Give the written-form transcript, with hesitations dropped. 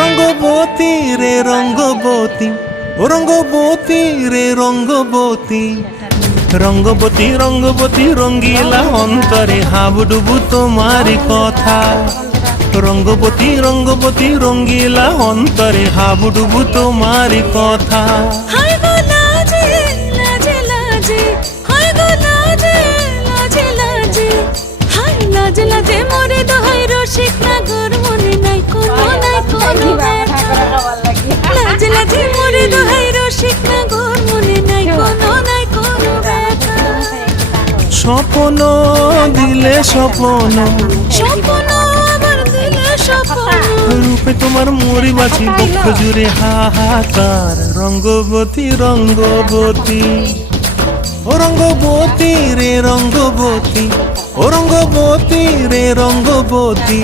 রঙ্গবতী রে রঙ্গবতী, ও রঙ্গবতী রে রঙ্গবতী, রঙ্গবতী রঙ্গবতী রঙ্গিলা অন্তরে হাবুডুবু তোমারি কথা। রঙ্গবতী রঙ্গবতী রঙ্গিলা অন্তরে হাবুডুবু তোমারি কথা। হায় গো লাজে লাজে লাজে, হায় গো লাজে লাজে লাজে, হায় লাজে লাজে মোরে দোহাই রসিক নাগর মনে নাই কোনো নাই কোনো ব্যথা। লাজে লাজে মোরে দোহাই রসিক নাগর মনে নাই কোনো নাই কোনো ব্যথা। স্বপ্ন দিলে স্বপ্ন, স্বপ্ন আবার দিলে স্বপ্ন, রূপে তোমার মরি বাঁচি বক্ষ জুড়ে হাহাকার। রঙ্গবতী রঙ্গবতী, ও রঙ্গবতী রে রঙ্গবতী, ও রঙ্গবতী রে রঙ্গবতী।